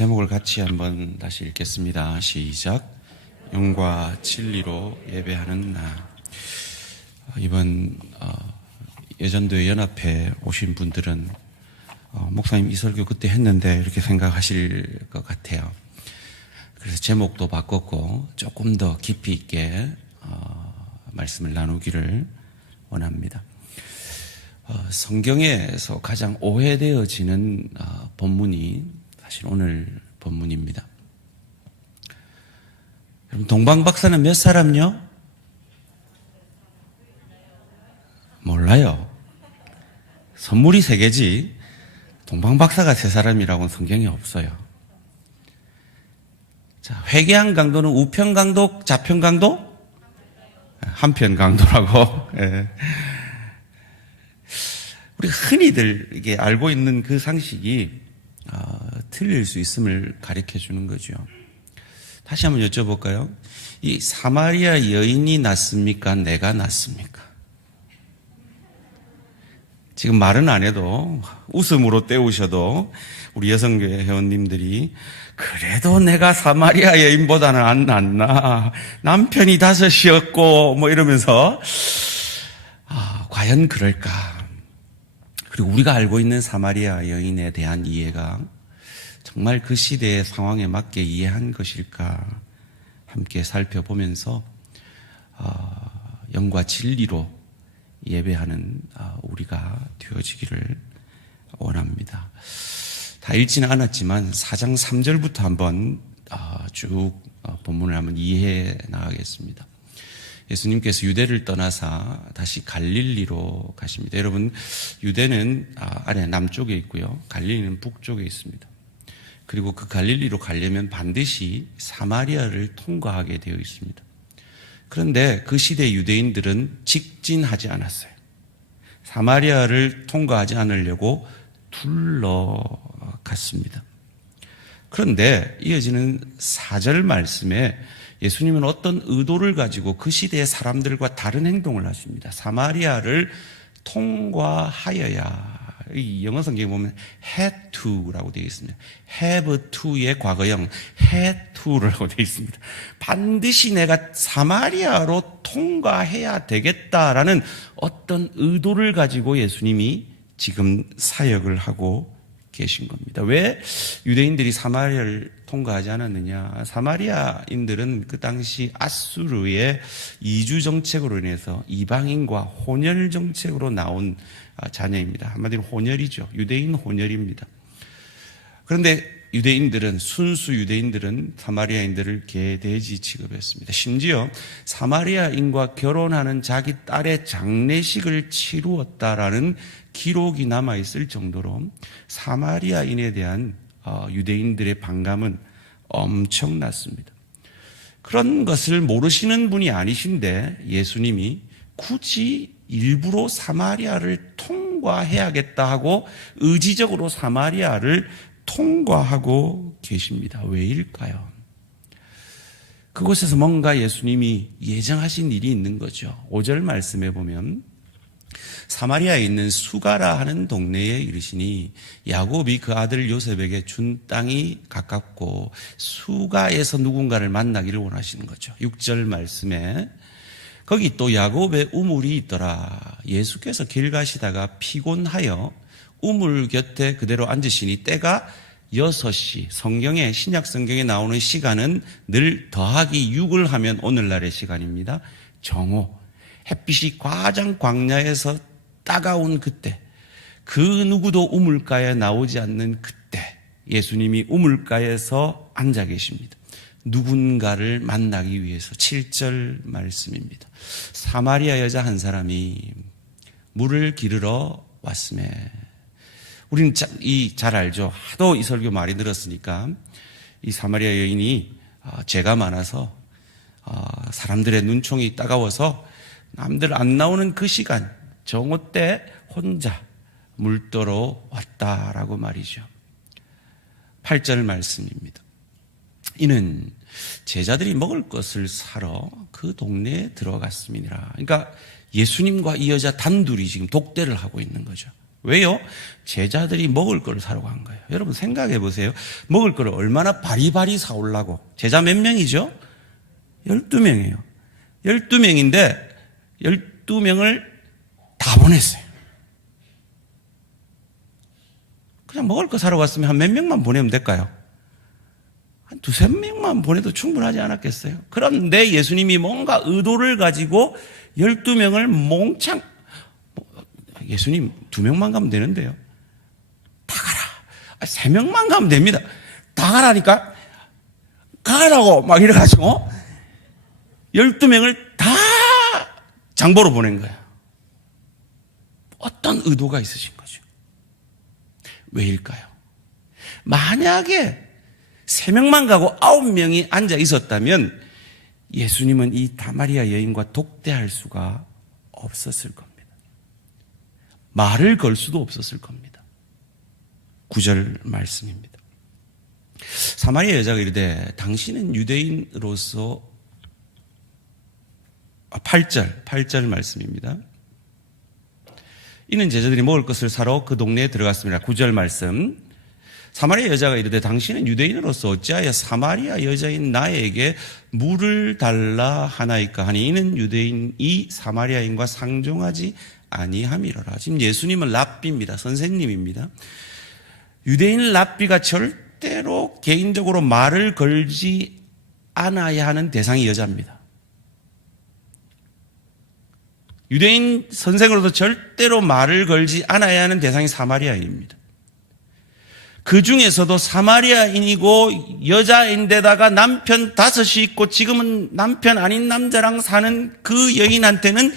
제목을 같이 한번 다시 읽겠습니다. 시작. 영과 진리로 예배하는 나. 이번 예전도의 연합회 오신 분들은 목사님 이 설교 그때 했는데 이렇게 생각하실 것 같아요. 그래서 제목도 바꿨고 조금 더 깊이 있게 말씀을 나누기를 원합니다. 성경에서 가장 오해되어지는 본문이 사실 오늘 본문입니다. 여러분, 동방박사는 몇 사람요? 몰라요. 선물이 3개지 동방박사가 3사람이라고는 성경에 없어요. 자, 회개한 강도는 우편 강도, 좌편 강도? 한편 강도라고. 예. 우리가 흔히들 이게 알고 있는 그 상식이 틀릴 수 있음을 가르쳐 주는 거죠. 다시 한번 여쭤볼까요? 이 사마리아 여인이 낫습니까? 내가 낫습니까? 지금 말은 안 해도 웃음으로 때우셔도 우리 여성교회 회원님들이 그래도 내가 사마리아 여인보다는 안 낫나? 남편이 5이었고 뭐 이러면서 과연 그럴까? 그리고 우리가 알고 있는 사마리아 여인에 대한 이해가 정말 그 시대의 상황에 맞게 이해한 것일까 함께 살펴보면서 영과 진리로 예배하는 우리가 되어지기를 원합니다. 다 읽지는 않았지만 4장 3절부터 한번 쭉 본문을 한번 이해해 나가겠습니다. 예수님께서 유대를 떠나사 다시 갈릴리로 가십니다. 여러분, 유대는 아래 남쪽에 있고요. 갈릴리는 북쪽에 있습니다. 그리고 그 갈릴리로 가려면 반드시 사마리아를 통과하게 되어 있습니다. 그런데 그 시대 유대인들은 직진하지 않았어요. 사마리아를 통과하지 않으려고 둘러갔습니다. 그런데 이어지는 4절 말씀에 예수님은 어떤 의도를 가지고 그 시대의 사람들과 다른 행동을 하십니다. 사마리아를 통과하여야, 이 영어 성경에 보면 had to라고 되어 있습니다. have to의 과거형 had to라고 되어 있습니다. 반드시 내가 사마리아로 통과해야 되겠다라는 어떤 의도를 가지고 예수님이 지금 사역을 하고 계신 겁니다. 왜 유대인들이 사마리아를 통과하지 않았느냐? 사마리아인들은 그 당시 아수르의 이주 정책으로 인해서 이방인과 혼혈 정책으로 나온 자녀입니다. 한마디로 혼혈이죠. 유대인 혼혈입니다. 그런데 순수 유대인들은 사마리아인들을 개돼지 취급했습니다. 심지어 사마리아인과 결혼하는 자기 딸의 장례식을 치루었다라는 기록이 남아있을 정도로 사마리아인에 대한 유대인들의 반감은 엄청났습니다. 그런 것을 모르시는 분이 아니신데 예수님이 굳이 일부러 사마리아를 통과해야겠다 하고 의지적으로 사마리아를 통과하고 계십니다. 왜일까요? 그곳에서 뭔가 예수님이 예정하신 일이 있는 거죠. 5절 말씀에 보면 사마리아에 있는 수가라 하는 동네에 이르시니 야곱이 그 아들 요셉에게 준 땅이 가깝고 수가에서 누군가를 만나기를 원하시는 거죠. 6절 말씀에 거기 또 야곱의 우물이 있더라. 예수께서 길 가시다가 피곤하여 우물 곁에 그대로 앉으시니 때가 6시, 성경에 신약 성경에 나오는 시간은 늘 더하기 6을 하면 오늘날의 시간입니다. 정오, 햇빛이 가장 광야에서 따가운 그때, 그 누구도 우물가에 나오지 않는 그때 예수님이 우물가에서 앉아 계십니다. 누군가를 만나기 위해서. 7절 말씀입니다. 사마리아 여자 한 사람이 물을 기르러 왔음에, 우리는 잘 알죠. 하도 이 설교 많이 들었으니까 이 사마리아 여인이 죄가 많아서 사람들의 눈총이 따가워서 남들 안 나오는 그 시간 정오 때 혼자 물떠러 왔다라고 말이죠. 8절 말씀입니다. 이는 제자들이 먹을 것을 사러 그 동네에 들어갔습니다. 그러니까 예수님과 이 여자 단둘이 지금 독대를 하고 있는 거죠. 왜요? 제자들이 먹을 거를 사러 간 거예요. 여러분 생각해 보세요. 먹을 거를 얼마나 바리바리 사오려고. 제자 몇 명이죠? 12명이에요. 12명인데 12명을 다 보냈어요. 그냥 먹을 거 사러 갔으면 한 몇 명만 보내면 될까요? 한 두세 명만 보내도 충분하지 않았겠어요? 그런데 예수님이 뭔가 의도를 가지고 12명을 몽창, 예수님 2명만 가면 되는데요. 다 가라. 3명만 가면 됩니다. 다 가라니까 가라고 막 이래가지고 12명을 다 장보러 보낸 거예요. 어떤 의도가 있으신 거죠? 왜일까요? 만약에 3명만 가고 9명이 앉아 있었다면 예수님은 이 다마리아 여인과 독대할 수가 없었을 겁니다. 말을 걸 수도 없었을 겁니다. 9절 말씀입니다. 사마리아 여자가 이르되 당신은 유대인으로서 8절 말씀입니다. 이는 제자들이 먹을 것을 사러 그 동네에 들어갔습니다. 9절 말씀. 사마리아 여자가 이르되 당신은 유대인으로서 어찌하여 사마리아 여자인 나에게 물을 달라 하나이까 하니 이는 유대인이 사마리아인과 상종하지 아니함이로라. 지금 예수님은 랍비입니다. 선생님입니다. 유대인 랍비가 절대로 개인적으로 말을 걸지 않아야 하는 대상이 여자입니다. 유대인 선생으로도 절대로 말을 걸지 않아야 하는 대상이 사마리아인입니다. 그 중에서도 사마리아인이고 여자인데다가 남편 5이 있고 지금은 남편 아닌 남자랑 사는 그 여인한테는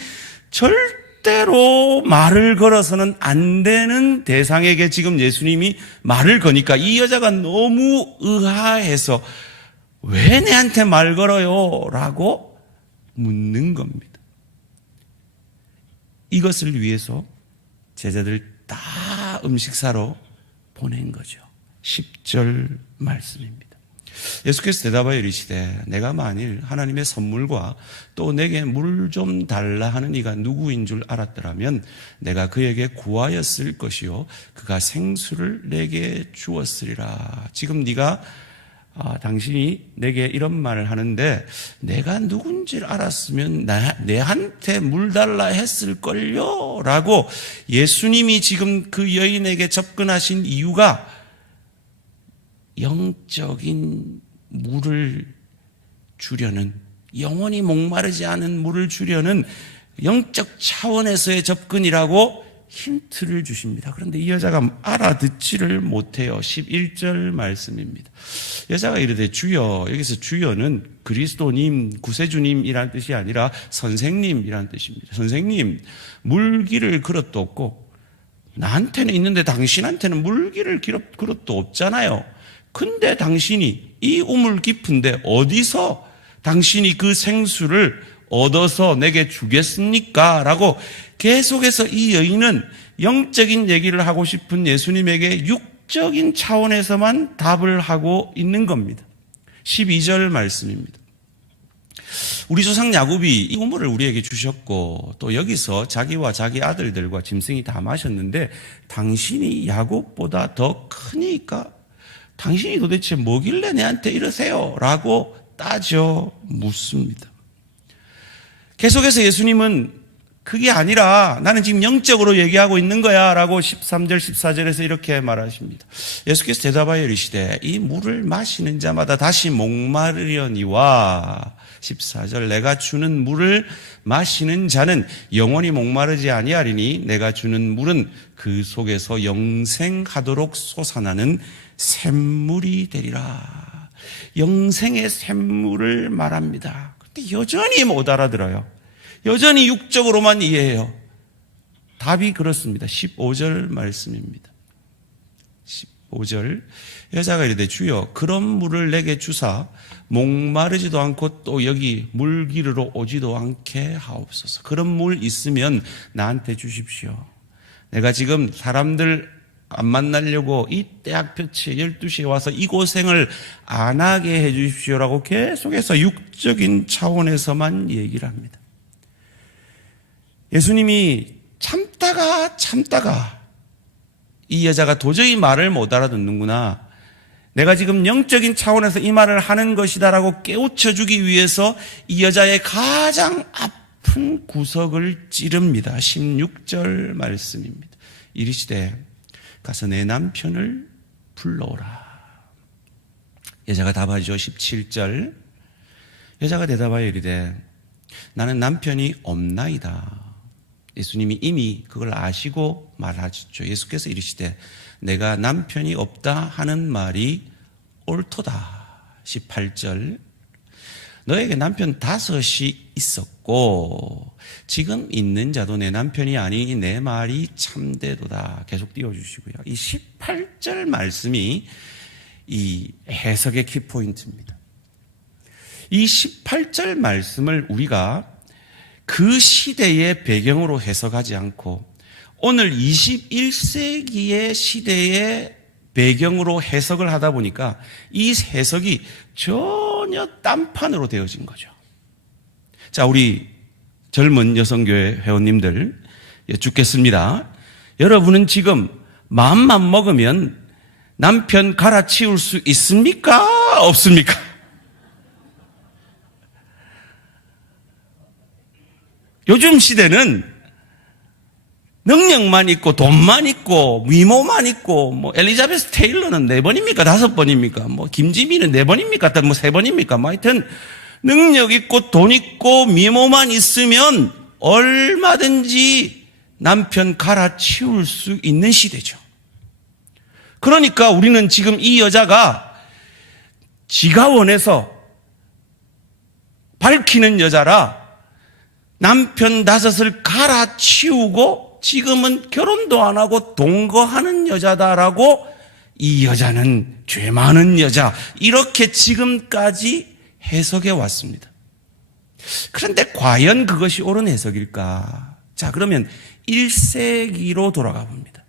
절대로 말을 걸어서는 안 되는 대상에게 지금 예수님이 말을 거니까 이 여자가 너무 의아해서 왜 내한테 말 걸어요? 라고 묻는 겁니다. 이것을 위해서 제자들 다 음식 사러 보낸 거죠. 10절 말씀입니다. 예수께서 대답하여 이르시되 내가 만일 하나님의 선물과 또 내게 물 좀 달라 하는 이가 누구인 줄 알았더라면 내가 그에게 구하였을 것이요 그가 생수를 내게 주었으리라. 지금 네가 당신이 내게 이런 말을 하는데 내가 누군지를 알았으면 내한테 물 달라 했을걸요 라고 예수님이 지금 그 여인에게 접근하신 이유가 영적인 물을 주려는, 영원히 목마르지 않은 물을 주려는 영적 차원에서의 접근이라고 힌트를 주십니다. 그런데 이 여자가 알아듣지를 못해요. 11절 말씀입니다. 여자가 이르되 주여, 여기서 주여는 그리스도님, 구세주님이란 뜻이 아니라 선생님이란 뜻입니다. 선생님, 물기를 그릇도 없고 나한테는 있는데 당신한테는 물기를 그릇도 없잖아요. 근데 당신이 이 우물 깊은데 어디서 당신이 그 생수를 얻어서 내게 주겠습니까? 라고 계속해서 이 여인은 영적인 얘기를 하고 싶은 예수님에게 육적인 차원에서만 답을 하고 있는 겁니다. 12절 말씀입니다. 우리 조상 야곱이 이 우물을 우리에게 주셨고 또 여기서 자기와 자기 아들들과 짐승이 다 마셨는데 당신이 야곱보다 더 크니까 당신이 도대체 뭐길래 내한테 이러세요? 라고 따져 묻습니다. 계속해서 예수님은 그게 아니라 나는 지금 영적으로 얘기하고 있는 거야 라고 13절 14절에서 이렇게 말하십니다. 예수께서 대답하여 이르시되 이 물을 마시는 자마다 다시 목마르려니와 14절 내가 주는 물을 마시는 자는 영원히 목마르지 아니하리니 내가 주는 물은 그 속에서 영생하도록 솟아나는 샘물이 되리라. 영생의 샘물을 말합니다. 근데 여전히 못 알아들어요. 여전히 육적으로만 이해해요. 답이 그렇습니다. 15절 말씀입니다. 15절 여자가 이르되 주여 그런 물을 내게 주사 목마르지도 않고 또 여기 물기르러 오지도 않게 하옵소서. 그런 물 있으면 나한테 주십시오. 내가 지금 사람들 안 만나려고 이 대학볕에 12시에 와서 이 고생을 안 하게 해 주십시오라고 계속해서 육적인 차원에서만 얘기를 합니다. 예수님이 참다가 이 여자가 도저히 말을 못 알아듣는구나. 내가 지금 영적인 차원에서 이 말을 하는 것이다라고 깨우쳐주기 위해서 이 여자의 가장 아픈 구석을 찌릅니다. 16절 말씀입니다. 이르시되 가서 내 남편을 불러오라. 여자가 답하죠. 17절. 여자가 대답하여 이르되 나는 남편이 없나이다. 예수님이 이미 그걸 아시고 말하셨죠. 예수께서 이르시되 내가 남편이 없다 하는 말이 옳도다. 18절. 너에게 남편 5이 있었고 지금 있는 자도 내 남편이 아니니 내 말이 참되도다. 계속 띄워주시고요. 이 18절 말씀이 이 해석의 키포인트입니다. 이 18절 말씀을 우리가 그 시대의 배경으로 해석하지 않고 오늘 21세기의 시대의 배경으로 해석을 하다 보니까 이 해석이 전혀 딴판으로 되어진 거죠. 자, 우리 젊은 여성교회 회원님들 여쭙겠습니다. 여러분은 지금 마음만 먹으면 남편 갈아치울 수 있습니까? 없습니까? 요즘 시대는 능력만 있고 돈만 있고 미모만 있고 뭐 엘리자베스 테일러는 4번입니까? 5번입니까? 뭐 김지미는 4번입니까? 뭐 3번입니까? 뭐 하여튼 능력 있고 돈 있고 미모만 있으면 얼마든지 남편 갈아치울 수 있는 시대죠. 그러니까 우리는 지금 이 여자가 지가 원해서 밝히는 여자라 남편 5을 갈아치우고 지금은 결혼도 안 하고 동거하는 여자다라고 이 여자는 죄 많은 여자 이렇게 지금까지 해석해 왔습니다. 그런데 과연 그것이 옳은 해석일까? 자, 그러면 1세기로 돌아가 봅니다.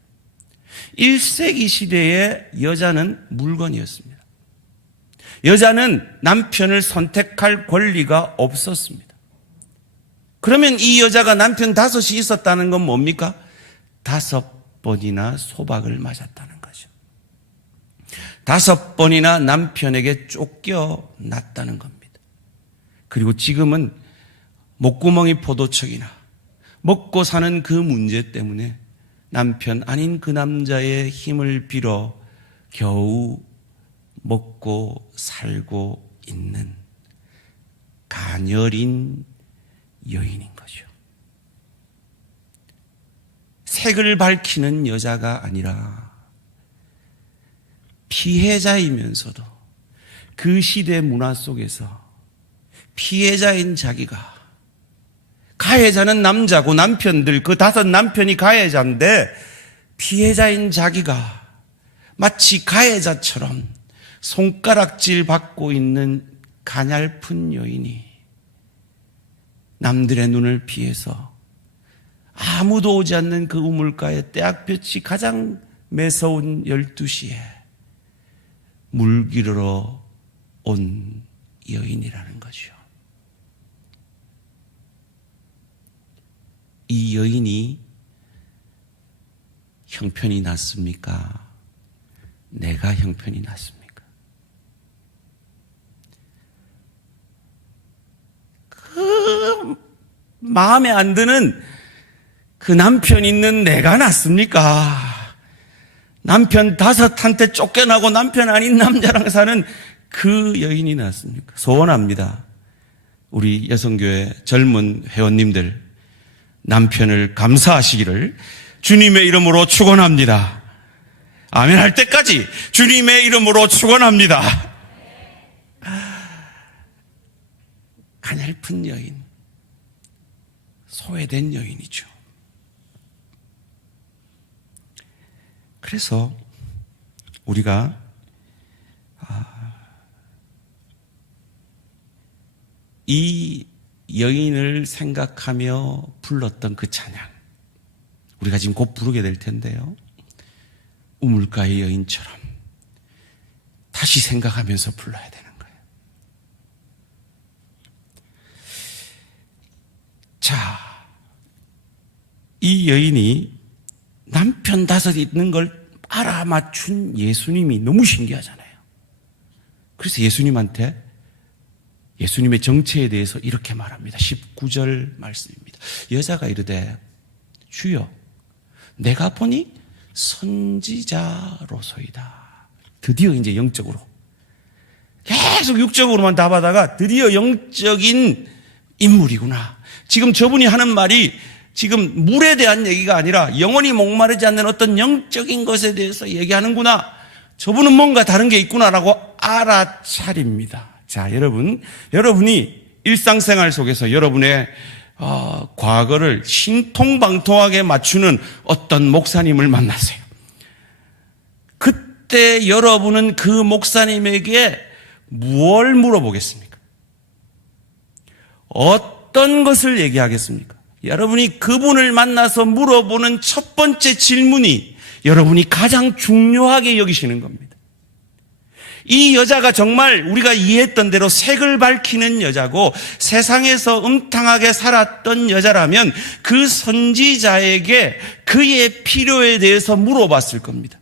1세기 시대의 여자는 물건이었습니다. 여자는 남편을 선택할 권리가 없었습니다. 그러면 이 여자가 남편 5이 있었다는 건 뭡니까? 5번이나 소박을 맞았다는 거죠. 5번이나 남편에게 쫓겨났다는 겁니다. 그리고 지금은 목구멍이 포도청이나 먹고 사는 그 문제 때문에 남편 아닌 그 남자의 힘을 빌어 겨우 먹고 살고 있는 가녀린 여인인 거죠. 색을 밝히는 여자가 아니라 피해자이면서도 그 시대 문화 속에서 피해자인 자기가, 가해자는 남자고 남편들 그 5 남편이 가해자인데 피해자인 자기가 마치 가해자처럼 손가락질 받고 있는 가냘픈 여인이 남들의 눈을 피해서 아무도 오지 않는 그 우물가에 떼약볕이 가장 매서운 12시에 물 기르러 온 여인이라는 거죠. 이 여인이 형편이 났습니까? 내가 형편이 났습니까? 그 마음에 안 드는 그 남편 있는 내가 낫습니까? 남편 5한테 쫓겨나고 남편 아닌 남자랑 사는 그 여인이 낫습니까? 소원합니다. 우리 여성교회 젊은 회원님들 남편을 감사하시기를 주님의 이름으로 축원합니다. 아멘 할 때까지 주님의 이름으로 축원합니다. 가냘픈 여인, 소외된 여인이죠. 그래서 우리가 이 여인을 생각하며 불렀던 그 찬양, 우리가 지금 곧 부르게 될 텐데요. 우물가의 여인처럼 다시 생각하면서 불러야 되는 거예요. 자, 이 여인이 남편 5 있는 걸 알아맞춘 예수님이 너무 신기하잖아요. 그래서 예수님한테 예수님의 정체에 대해서 이렇게 말합니다. 19절 말씀입니다. 여자가 이르되 주여 내가 보니 선지자로소이다. 드디어 이제 영적으로 계속 육적으로만 답하다가 드디어 영적인 인물이구나. 지금 저분이 하는 말이 지금 물에 대한 얘기가 아니라 영원히 목마르지 않는 어떤 영적인 것에 대해서 얘기하는구나. 저분은 뭔가 다른 게 있구나라고 알아차립니다. 자, 여러분이 일상생활 속에서 여러분의 과거를 신통방통하게 맞추는 어떤 목사님을 만나세요. 그때 여러분은 그 목사님에게 무엇을 물어보겠습니까? 어떤 것을 얘기하겠습니까? 여러분이 그분을 만나서 물어보는 첫 번째 질문이 여러분이 가장 중요하게 여기시는 겁니다. 이 여자가 정말 우리가 이해했던 대로 색을 밝히는 여자고 세상에서 음탕하게 살았던 여자라면 그 선지자에게 그의 필요에 대해서 물어봤을 겁니다.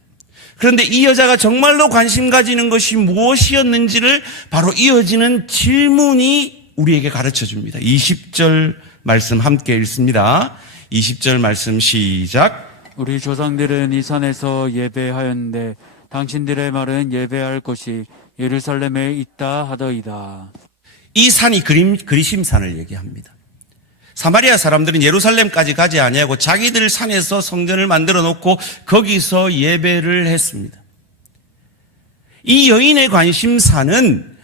그런데 이 여자가 정말로 관심 가지는 것이 무엇이었는지를 바로 이어지는 질문이 우리에게 가르쳐 줍니다. 20절 말씀 함께 읽습니다. 20절 말씀 시작. 우리 조상들은 이 산에서 예배하였는데 당신들의 말은 예배할 곳이 예루살렘에 있다 하더이다. 이 산이 그리심산을 얘기합니다. 사마리아 사람들은 예루살렘까지 가지 아니하고 자기들 산에서 성전을 만들어 놓고 거기서 예배를 했습니다. 이 여인의 관심사는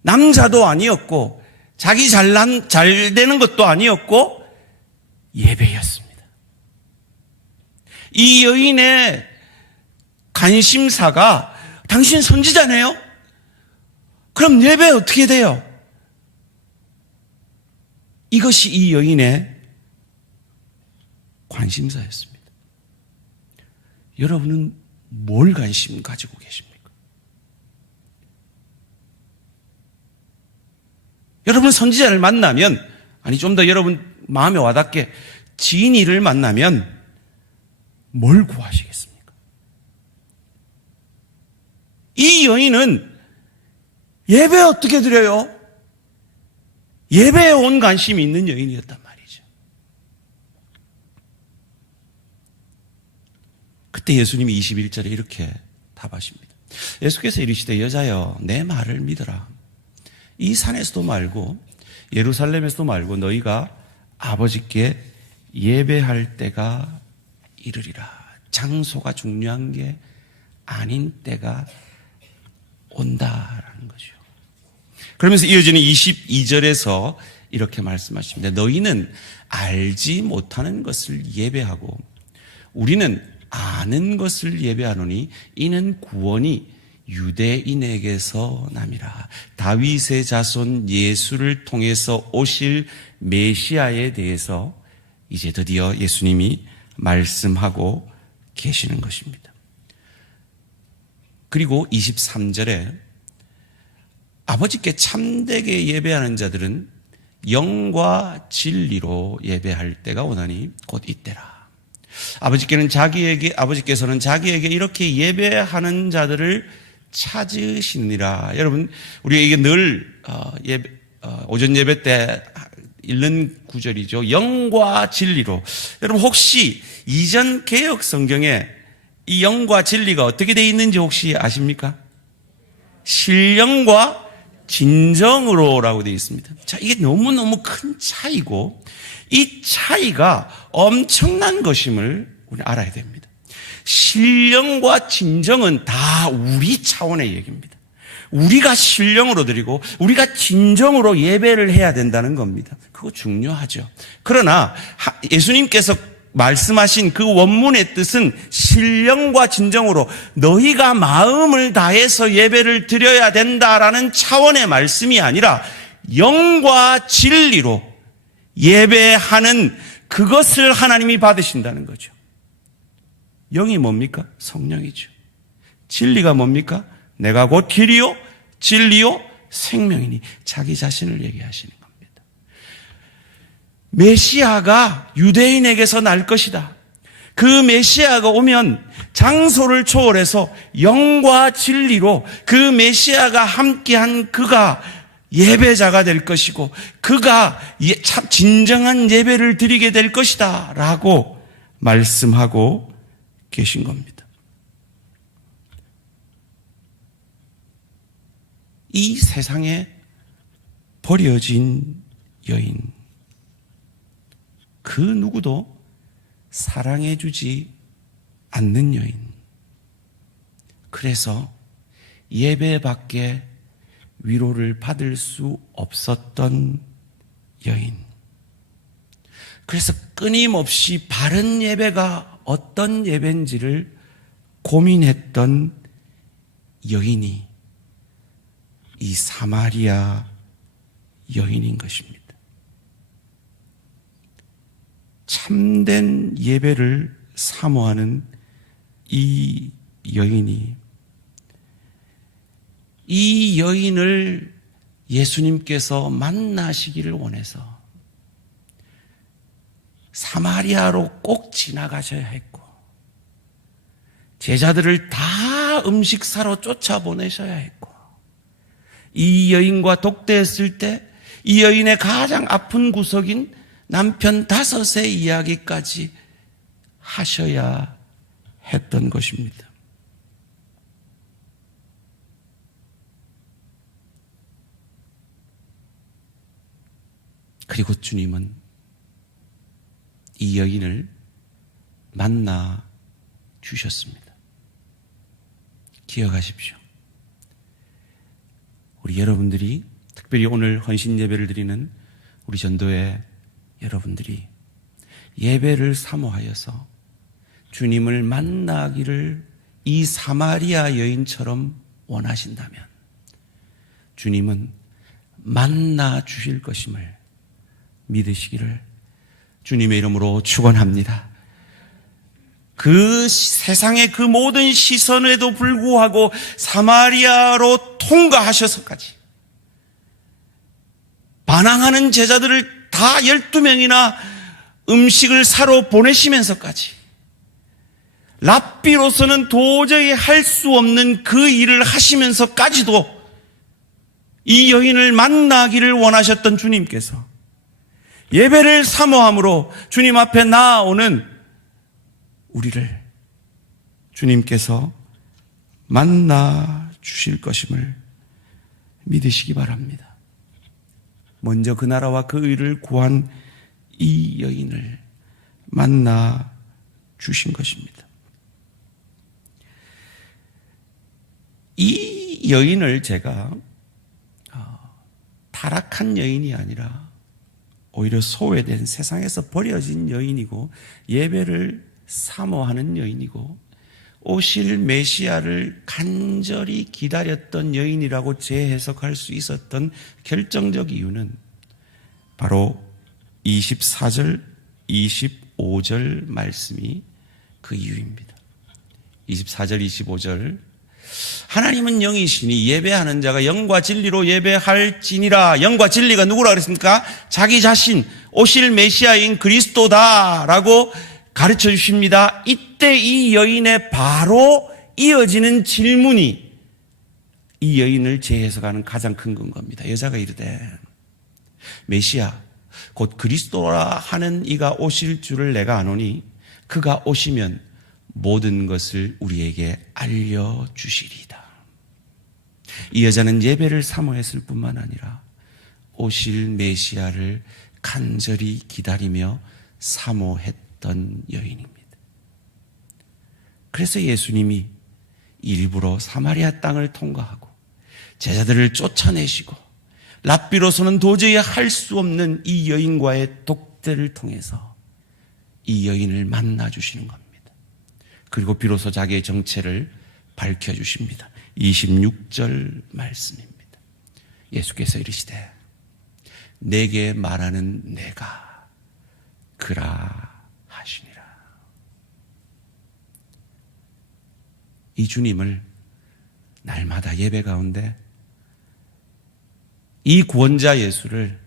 남자도 아니었고 자기 잘 되는 것도 아니었고 예배였습니다. 이 여인의 관심사가 당신 선지자네요? 그럼 예배 어떻게 돼요? 이것이 이 여인의 관심사였습니다. 여러분은 뭘 관심 가지고 계십니까? 여러분 선지자를 만나면, 아니 좀 더 여러분 마음에 와닿게 지인이를 만나면 뭘 구하시겠습니까? 이 여인은 예배 어떻게 드려요? 예배에 온 관심이 있는 여인이었단 말이죠. 그때 예수님이 21절에 이렇게 답하십니다. 예수께서 이르시되 여자여 내 말을 믿어라. 이 산에서도 말고 예루살렘에서도 말고 너희가 아버지께 예배할 때가 이르리라. 장소가 중요한 게 아닌 때가 온다라는 거죠. 그러면서 이어지는 22절에서 이렇게 말씀하십니다. 너희는 알지 못하는 것을 예배하고 우리는 아는 것을 예배하노니 이는 구원이 유대인에게서 남이라. 다윗의 자손 예수를 통해서 오실 메시아에 대해서 이제 드디어 예수님이 말씀하고 계시는 것입니다. 그리고 23절에 아버지께 참되게 예배하는 자들은 영과 진리로 예배할 때가 오나니 곧 이때라. 아버지께서는 자기에게 이렇게 예배하는 자들을 찾으시니라. 여러분, 우리가 이게 늘 오전 예배 때 읽는 구절이죠. 영과 진리로. 여러분 혹시 이전 개역 성경에 이 영과 진리가 어떻게 되어 있는지 혹시 아십니까? 신령과 진정으로라고 되어 있습니다. 자, 이게 너무너무 큰 차이고 이 차이가 엄청난 것임을 우리 알아야 됩니다. 신령과 진정은 다 우리 차원의 얘기입니다. 우리가 신령으로 드리고 우리가 진정으로 예배를 해야 된다는 겁니다. 그거 중요하죠. 그러나 예수님께서 말씀하신 그 원문의 뜻은 신령과 진정으로 너희가 마음을 다해서 예배를 드려야 된다라는 차원의 말씀이 아니라 영과 진리로 예배하는 그것을 하나님이 받으신다는 거죠. 영이 뭡니까? 성령이죠. 진리가 뭡니까? 내가 곧 길이요 진리요 생명이니 자기 자신을 얘기하시는 겁니다. 메시아가 유대인에게서 날 것이다. 그 메시아가 오면 장소를 초월해서 영과 진리로 그 메시아가 함께한 그가 예배자가 될 것이고 그가 참 진정한 예배를 드리게 될 것이다 라고 말씀하고 계신 겁니다. 이 세상에 버려진 여인, 그 누구도 사랑해주지 않는 여인. 그래서 예배밖에 위로를 받을 수 없었던 여인. 그래서 끊임없이 바른 예배가 어떤 예배인지를 고민했던 여인이 이 사마리아 여인인 것입니다. 참된 예배를 사모하는 이 여인이, 이 여인을 예수님께서 만나시기를 원해서 사마리아로 꼭 지나가셔야 했고 제자들을 다 음식 사러 쫓아보내셔야 했고 이 여인과 독대했을 때 이 여인의 가장 아픈 구석인 남편 5의 이야기까지 하셔야 했던 것입니다. 그리고 주님은 이 여인을 만나 주셨습니다. 기억하십시오. 우리 여러분들이, 특별히 오늘 헌신 예배를 드리는 우리 전도의 여러분들이 예배를 사모하여서 주님을 만나기를 이 사마리아 여인처럼 원하신다면 주님은 만나 주실 것임을 믿으시기를 주님의 이름으로 축원합니다. 그 세상의 그 모든 시선에도 불구하고 사마리아로 통과하셔서까지 반항하는 제자들을 다 12명이나 음식을 사러 보내시면서까지 랍비로서는 도저히 할 수 없는 그 일을 하시면서까지도 이 여인을 만나기를 원하셨던 주님께서 예배를 사모함으로 주님 앞에 나아오는 우리를 주님께서 만나 주실 것임을 믿으시기 바랍니다. 먼저 그 나라와 그 의를 구한 이 여인을 만나 주신 것입니다. 이 여인을 제가 타락한 여인이 아니라 오히려 소외된 세상에서 버려진 여인이고 예배를 사모하는 여인이고 오실 메시아를 간절히 기다렸던 여인이라고 재해석할 수 있었던 결정적 이유는 바로 24절, 25절 말씀이 그 이유입니다. 24절, 25절 하나님은 영이시니 예배하는 자가 영과 진리로 예배할지니라. 영과 진리가 누구라 그랬습니까? 자기 자신, 오실 메시아인 그리스도다라고 가르쳐 주십니다. 이때 이 여인의 바로 이어지는 질문이 이 여인을 재해석하는 가장 큰 근거입니다. 여자가 이르되 메시아 곧 그리스도라 하는 이가 오실 줄을 내가 아노니 그가 오시면 모든 것을 우리에게 알려주시리이다. 이 여자는 예배를 사모했을 뿐만 아니라 오실 메시아를 간절히 기다리며 사모했던 여인입니다. 그래서 예수님이 일부러 사마리아 땅을 통과하고 제자들을 쫓아내시고 랍비로서는 도저히 할 수 없는 이 여인과의 독대를 통해서 이 여인을 만나주시는 겁니다. 그리고 비로소 자기의 정체를 밝혀주십니다. 26절 말씀입니다. 예수께서 이르시되 내게 말하는 내가 그라 하시니라. 이 주님을 날마다 예배 가운데 이 구원자 예수를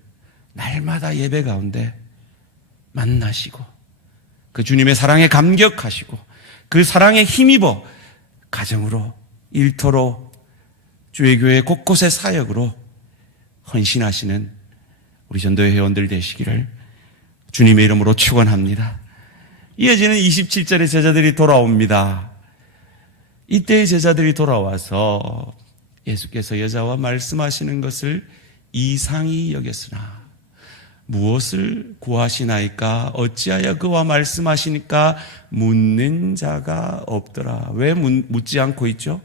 날마다 예배 가운데 만나시고 그 주님의 사랑에 감격하시고 그 사랑에 힘입어 가정으로, 일터로, 주의 교회 곳곳의 사역으로 헌신하시는 우리 전도회 회원들 되시기를 주님의 이름으로 축원합니다. 이어지는 27절의 제자들이 돌아옵니다. 이때의 제자들이 돌아와서 예수께서 여자와 말씀하시는 것을 이상히 여겼으나 무엇을 구하시나이까? 어찌하여 그와 말씀하시니까 묻는 자가 없더라. 왜 묻지 않고 있죠?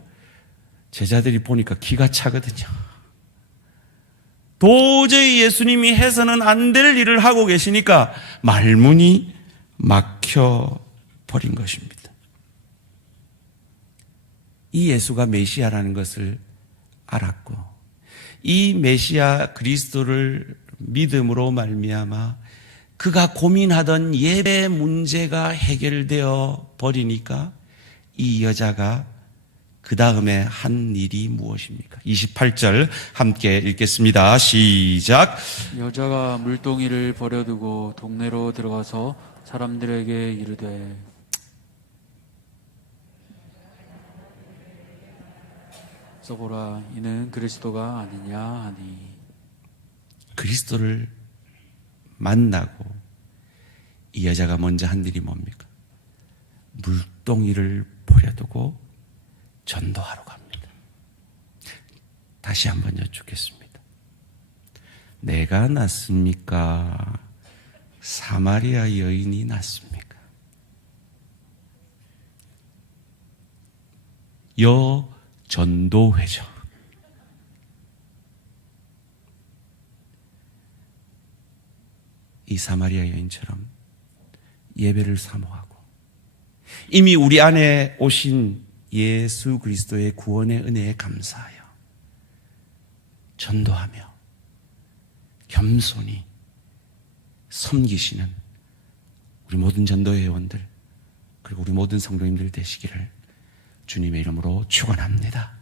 제자들이 보니까 기가 차거든요. 도저히 예수님이 해서는 안 될 일을 하고 계시니까 말문이 막혀버린 것입니다. 이 예수가 메시아라는 것을 알았고 이 메시아 그리스도를 믿음으로 말미암아 그가 고민하던 예배 문제가 해결되어 버리니까 이 여자가 그 다음에 한 일이 무엇입니까? 28절 함께 읽겠습니다. 시작. 여자가 물동이를 버려두고 동네로 들어가서 사람들에게 이르되 써보라 이는 그리스도가 아니냐 하니. 그리스도를 만나고 이 여자가 먼저 한 일이 뭡니까? 물동이를 버려두고 전도하러 갑니다. 다시 한번 여쭙겠습니다. 내가 낫습니까? 사마리아 여인이 낫습니까? 여전도회죠. 이 사마리아 여인처럼 예배를 사모하고 이미 우리 안에 오신 예수 그리스도의 구원의 은혜에 감사하여 전도하며 겸손히 섬기시는 우리 모든 전도회 회원들 그리고 우리 모든 성도님들 되시기를 주님의 이름으로 축원합니다.